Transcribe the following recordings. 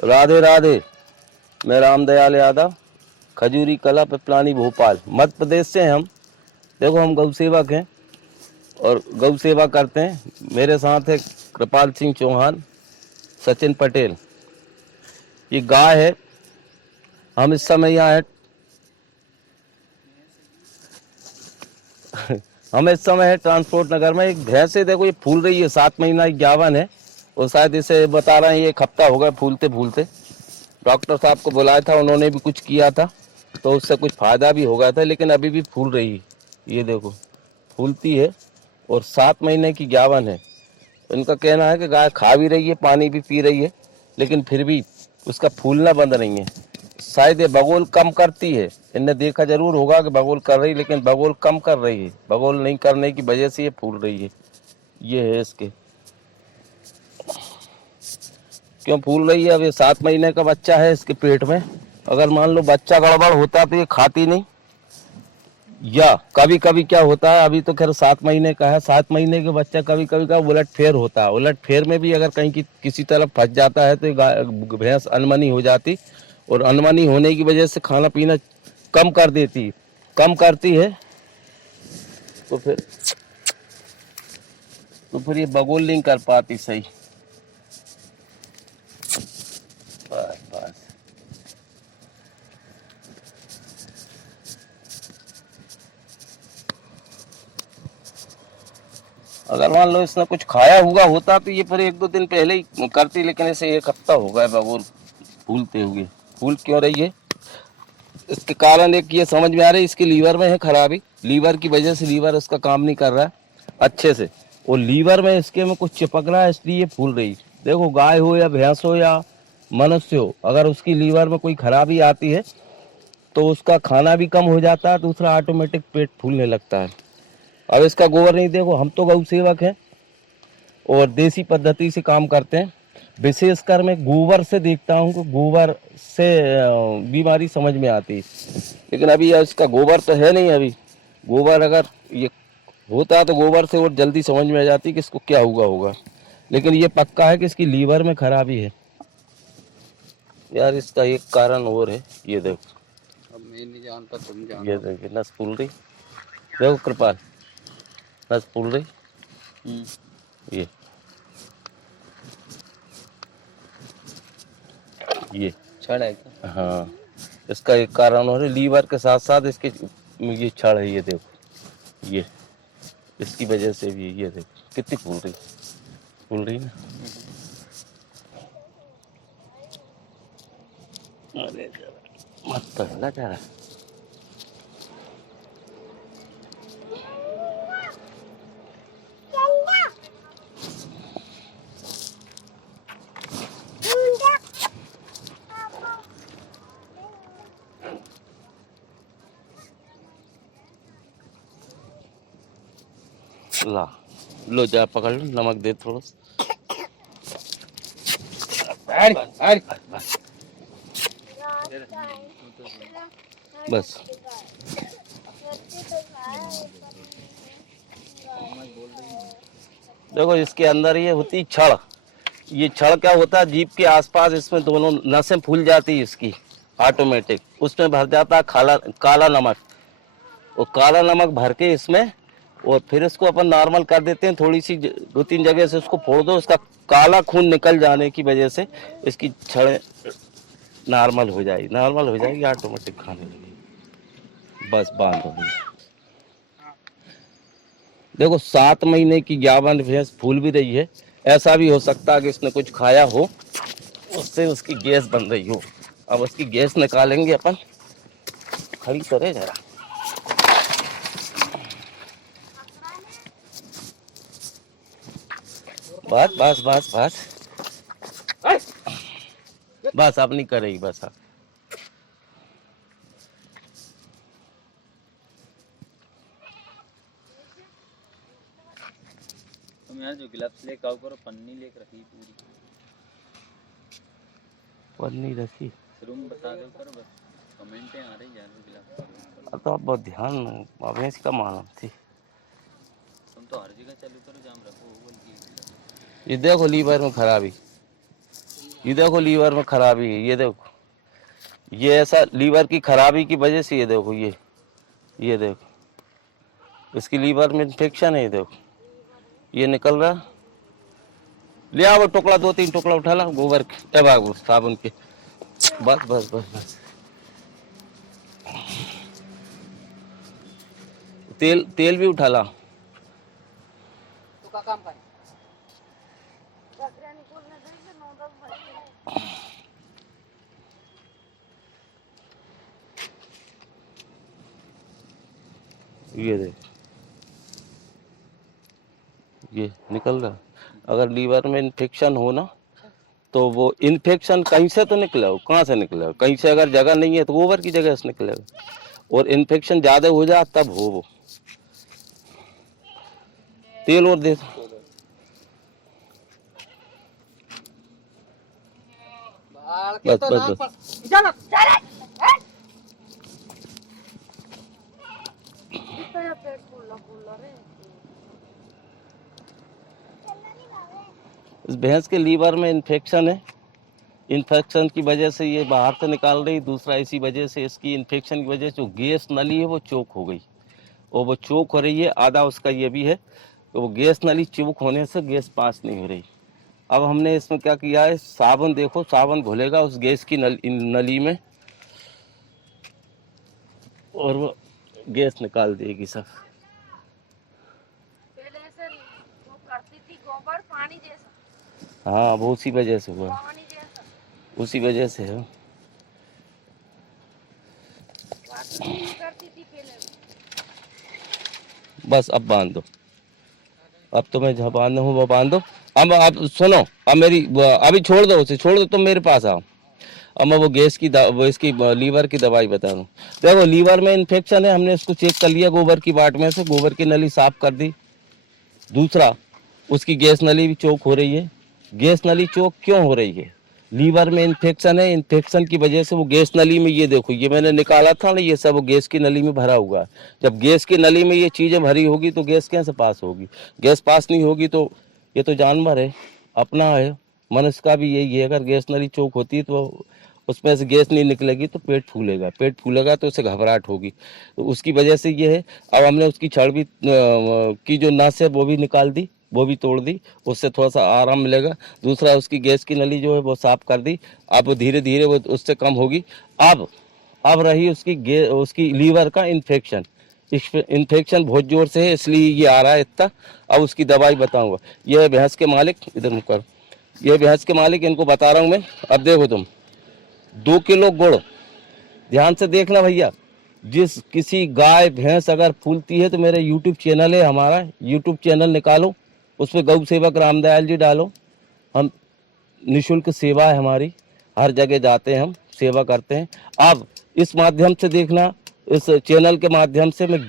राधे राधे। मैं रामदयाल यादव, खजूरी कला पिपलानी भोपाल, मध्य प्रदेश से हैं हम। देखो हम गौ सेवक हैं और गौ सेवा करते हैं। मेरे साथ है कृपाल सिंह चौहान, सचिन पटेल। ये गाय है। हम इस समय यहाँ है हम इस समय है ट्रांसपोर्ट नगर में। एक भैंस है, देखो ये फूल रही है, 7 महीना 51 है और शायद इसे बता रहे हैं ये 1 हफ्ता हो गया फूलते फूलते। डॉक्टर साहब को बुलाया था, उन्होंने भी कुछ किया था तो उससे कुछ फायदा भी हो गया था, लेकिन अभी भी फूल रही है। ये देखो फूलती है और 7 महीने की 51 है। इनका कहना है कि गाय खा भी रही है, पानी भी पी रही है, लेकिन फिर भी उसका फूलना बंद नहीं है। शायद ये बगोल कम करती है। इनने देखा जरूर होगा कि बगोल कर रही, लेकिन बगोल कम कर रही है। बगोल नहीं करने की वजह से ये फूल रही है। ये है इसके क्यों फूल रही है। अब ये 7 महीने का बच्चा है इसके पेट में। अगर मान लो बच्चा गड़बड़ होता तो ये खाती नहीं। या कभी कभी क्या होता है, अभी तो खैर 7 महीने का है, 7 महीने के बच्चा कभी कभी का उलट फेर होता है। उलट फेर में भी अगर कहीं की किसी तरफ फंस जाता है तो भैंस अनमनी हो जाती, और अनमनी होने की वजह से खाना पीना कम कर देती, कम करती है। तो फिर ये बगोल नहीं कर पाती सही। बस बस। अगर मान लो इसने कुछ खाया हुआ होता तो ये फिर 1-2 दिन पहले ही करती, लेकिन इसे 1 हफ्ता हो गया बगोल फूलते हुए। फूल क्यों रही है, इसके कारण एक ये समझ में आ रहा है, इसके लीवर में है खराबी। लीवर की वजह से लीवर उसका काम नहीं कर रहा है अच्छे से, और लीवर में इसके में कुछ चिपक रहा है, इसलिए फूल रही। देखो गाय हो या भैंस हो या मनुष्य हो, अगर उसकी लीवर में कोई खराबी आती है तो उसका खाना भी कम हो जाता है, दूसरा ऑटोमेटिक पेट फूलने लगता है। अब इसका गोबर नहीं, देखो हम तो गौ सेवक हैं और देसी पद्धति से काम करते हैं। विशेषकर मैं गोबर से देखता हूँ कि गोबर से बीमारी समझ में आती है, लेकिन अभी इसका गोबर तो है नहीं। अभी गोबर अगर ये होता तो गोबर से और जल्दी समझ में आ जाती कि इसको क्या हुआ होगा, लेकिन ये पक्का है कि इसकी लीवर में खराबी है। यार इसका एक कारण और है, ये देखो। अब मैं नहीं जानता, तुम जानते। ये देखिए नस फूल रही, देखो कृपाल, नस फूल रही। ये छड़ है क्या? हाँ, इसका एक कारण और है, लीवर के साथ साथ इसके ये छड़ है। ये देखो, ये इसकी वजह से भी। ये देखो कितनी फूल रही ना। अरे मत पगला जा रहा। ला लो जा पकड़ लो, नमक दे थोड़ा। बस देखो इसके अंदर ये होती छड़। ये छड़ क्या होता है, जीभ के आसपास इसमें दोनों नसें फूल जाती है इसकी ऑटोमेटिक। उसमें भर जाता है काला नमक, और काला नमक भर के इसमें, और फिर इसको अपन नॉर्मल कर देते हैं। थोड़ी सी 2-3 जगह से उसको फोड़ दो, उसका काला खून निकल जाने की वजह से इसकी छड़ें नॉर्मल हो जाएगी ऑटोमेटिक खाने लगेगी। बस बांध दो। देखो 7 महीने की 51 भैंस फूल भी रही है। ऐसा भी हो सकता है कि इसने कुछ खाया हो, उससे उसकी गैस बन रही हो। अब उसकी गैस निकालेंगे अपन। खड़ी तो रहे जरा। बस बस बस बस बस, अब नहीं करेगी बस। अब तुम यार जो गिलास लेके आओ करो, पन्नी लेके रखी पूरी। पन्नी रखी रूम बता दो करो, बस कमेंटें आ रही यार गिलास। तो आप बहुत ध्यान, भैंस का मालूम थी। तुम तो हर जगह चालू करो, जाम रखो वो बोल की। ये देखो लीवर में खराबी। ये देखो लीवर में खराबी है, ये देखो, ये ऐसा लीवर की खराबी की वजह से, ये देखो, ये देखो इसकी लीवर में इन्फेक्शन है, ये देखो ये निकल रहा। ले आओ वो टुकड़ा, 2-3 टुकड़ा उठा ला गोबर के, ए बाबू साबुन के, बस बस बस बस। तेल तेल भी उठा ला। ये देख, ये निकल रहा। अगर लीवर में इन्फेक्शन हो ना, तो वो इन्फेक्शन कहीं से तो निकला हो, कहाँ से निकला हो, कहीं से अगर जगह नहीं है तो गोबर की जगह से निकलेगा, और इन्फेक्शन ज्यादा हो जाए तब हो वो। तेल और दे दो। बस बस बस। इस भैंस के लीवर में इन्फेक्शन है, इन्फेक्शन की वजह से ये बाहर से निकाल रही। दूसरा इसी वजह से, इसकी इन्फेक्शन की वजह से जो गैस नली है वो चोक हो गई, और वो चोक हो रही है। आधा उसका ये भी है कि वो गैस नली चोक होने से गैस पास नहीं हो रही। अब हमने इसमें क्या किया है, साबुन देखो, साबुन घुलेगा उस गैस की नली में, और वो गैस निकाल देगी सब। पहले ऐसे वो करती थी गोबर पानी जैसा, हाँ, वो उसी वजह से हुआ, पानी जैसा उसी वजह से है। बात नहीं करती थी पहले। बस अब बांध दो, अब तो मैं जहाँ बांध हूँ वो बांध दो। अब सुनो, अब मेरी अभी छोड़ दो उसे, छोड़ दो, तुम मेरे पास आओ। अब मैं वो गैस की वो इसकी लीवर की दवाई बता रहा हूँ। देखो लीवर में इन्फेक्शन है, हमने इसको चेक कर लिया गोबर की बाट में से, गोबर की नली साफ कर दी। दूसरा, उसकी गैस नली भी चोक हो रही है। गैस नली चोक क्यों हो रही है? लीवर में इन्फेक्शन है, इन्फेक्शन की वजह से वो गैस नली में, ये देखो ये मैंने निकाला था ना, ये सब वो गैस की नली में भरा हुआ है। जब गैस की नली में ये चीजें भरी होगी तो गैस कैसे पास होगी? गैस पास नहीं होगी तो ये तो जानवर है, अपना है, मनुष्य का भी यही है। अगर गैस नली चोक होती है तो उसमें से गैस नहीं निकलेगी तो पेट फूलेगा, पेट फूलेगा तो उसे घबराहट होगी, तो उसकी वजह से ये है। अब हमने उसकी छड़ भी की जो नस है वो भी निकाल दी, वो भी तोड़ दी, उससे थोड़ा सा आराम मिलेगा। दूसरा, उसकी गैस की नली जो है वो साफ कर दी, अब धीरे धीरे वो उससे कम होगी। अब रही उसकी लीवर का इन्फेक्शन। इन्फेक्शन बहुत जोर से है, इसलिए ये आ रहा है इतना। अब उसकी दवाई बताऊंगा। ये है भैंस के मालिक, इधर मुकर, ये भैंस के मालिक, इनको बता रहा हूँ मैं। अब देखो तुम, 2 किलो गुड़, ध्यान से देखना भैया। जिस किसी गाय भैंस अगर फूलती है तो मेरे यूट्यूब चैनल है, हमारा यूट्यूब चैनल निकालो, उसमें गौ सेवक रामदयाल जी डालो। हम निःशुल्क सेवा है हमारी, हर जगह जाते हैं, हम सेवा करते हैं। अब इस माध्यम से देखना, इस चैनल के माध्यम से मैं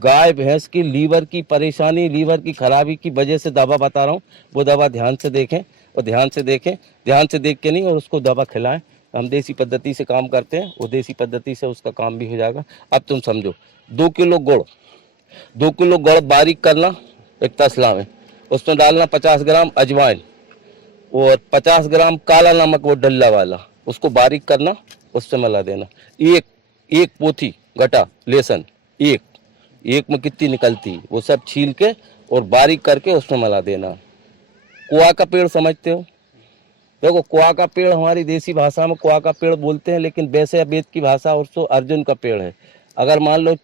गाय भैंस की लीवर की परेशानी, लीवर की खराबी की वजह से दवा बता रहा हूँ। वो दवा ध्यान से देखें, और ध्यान से देखें, ध्यान से देख के नहीं, और उसको दवा खिलाएं। हम देसी पद्धति से काम करते हैं, वो देसी पद्धति से उसका काम भी हो जाएगा। अब तुम समझो, 2 किलो गुड़, 2 किलो गुड़ बारीक करना एक तसला में, उसमें डालना 50 ग्राम अजवाइन, और 50 ग्राम काला नमक, वो डल्ला वाला, उसको बारीक करना, उससे मिला देना। एक पोथी गटा लहसुन, एक में कितनी निकलती, वो सब छील के और बारीक करके उसमें मिला देना। कुआ का पेड़ समझते हो? देखो, कुआ का पेड़ हमारी देसी भाषा में कुआ का पेड़ बोलते हैं, लेकिन वैसे वेद की भाषा और सो अर्जुन का पेड़ है। अगर मान लो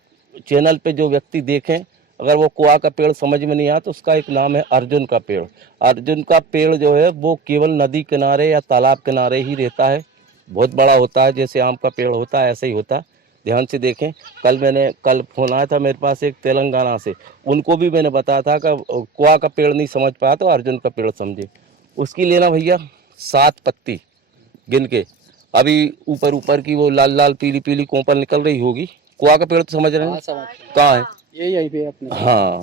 चैनल पे जो व्यक्ति देखें, अगर वो कुआ का पेड़ समझ में नहीं आया तो उसका एक नाम है अर्जुन का पेड़। अर्जुन का पेड़ जो है वो केवल नदी किनारे या तालाब किनारे ही रहता है, बहुत बड़ा होता है, जैसे आम का पेड़ होता है ऐसे ही होता है। ध्यान से देखें। कल फोन आया था मेरे पास एक तेलंगाना से, उनको भी मैंने बताया था कि कुआ का पेड़ नहीं समझ पाया तो अर्जुन का पेड़ समझे। उसकी लेना भैया 7 पत्ती गिन के, अभी ऊपर ऊपर की वो लाल लाल पीली पीली कोंपल निकल रही होगी। कुआ का पेड़ तो समझ रहे हैं कहाँ है? यही पे अपने। हाँ,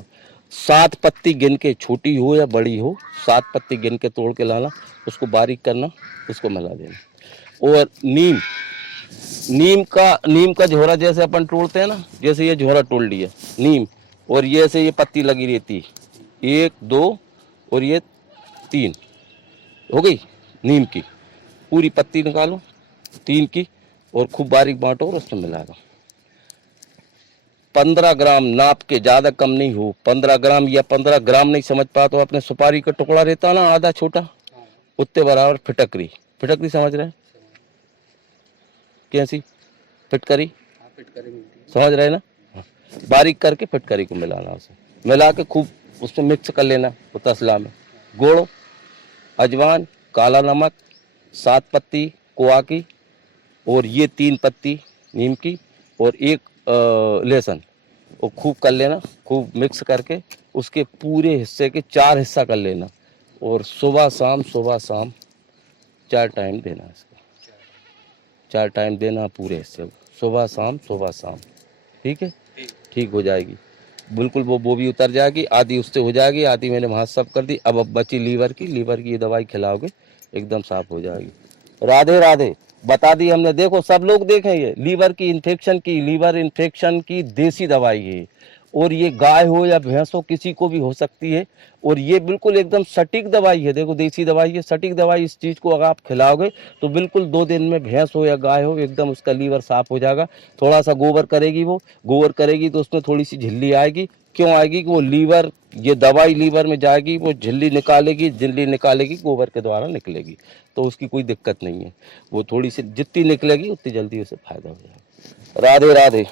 7 पत्ती गिन के, छोटी हो या बड़ी हो, 7 पत्ती गिन के तोड़ के लाना, उसको बारीक करना, उसको मिला देना। और नीम का झोरा जैसे अपन तोड़ते हैं ना, जैसे ये झोरा तोड़ लिया नीम, और ये ऐसे ये पत्ती लगी रहती, 1 2 और ये 3 हो गई नीम की। पूरी पत्ती निकालो 3 की और खूब बारीक बांटो और उसमें मिला दो। 15 ग्राम नाप के, ज्यादा कम नहीं हो। 15 ग्राम या 15 ग्राम नहीं समझ पा तो अपने सुपारी का टुकड़ा रहता ना आधा छोटा, उतने बराबर फिटकरी। फिटकरी समझ रहे हैं? कैसी फिटकरी? समझ रहे हैं ना? बारीक करके फिटकरी को मिलाना, उसे मिला के खूब उसमें मिक्स कर लेना। वो तसला में गुड़, अजवान, काला नमक, 7 पत्ती कोआ की और ये 3 पत्ती नीम की और 1 लहसुन, वो खूब कर लेना। खूब मिक्स करके उसके पूरे हिस्से के 4 हिस्सा कर लेना और सुबह शाम 4 टाइम देना इसको। 4 टाइम देना पूरे हिस्से को, सुबह शाम। ठीक है, ठीक हो जाएगी बिल्कुल। वो भी उतर जाएगी, आधी उससे हो जाएगी, आधी मैंने वहाँ साफ कर दी। अब बची लीवर की ये दवाई खिलाओगे एकदम साफ हो जाएगी। राधे राधे। बता दी हमने, देखो सब लोग देखें, ये लीवर इन्फेक्शन की देसी दवाई है और ये गाय हो या भैंस हो किसी को भी हो सकती है और ये बिल्कुल एकदम सटीक दवाई है। देखो देसी दवाई है, सटीक दवाई। इस चीज़ को अगर आप खिलाओगे तो बिल्कुल 2 दिन में भैंस हो या गाय हो एकदम उसका लीवर साफ हो जाएगा। थोड़ा सा गोबर करेगी तो उसमें थोड़ी सी झिल्ली आएगी। क्यों आएगी? कि वो लीवर, ये दवाई लीवर में जाएगी, वो झिल्ली निकालेगी, गोबर के द्वारा निकलेगी, तो उसकी कोई दिक्कत नहीं है। वो थोड़ी सी जितनी निकलेगी उतनी जल्दी उसे फायदा हो जाएगा। राधे राधे।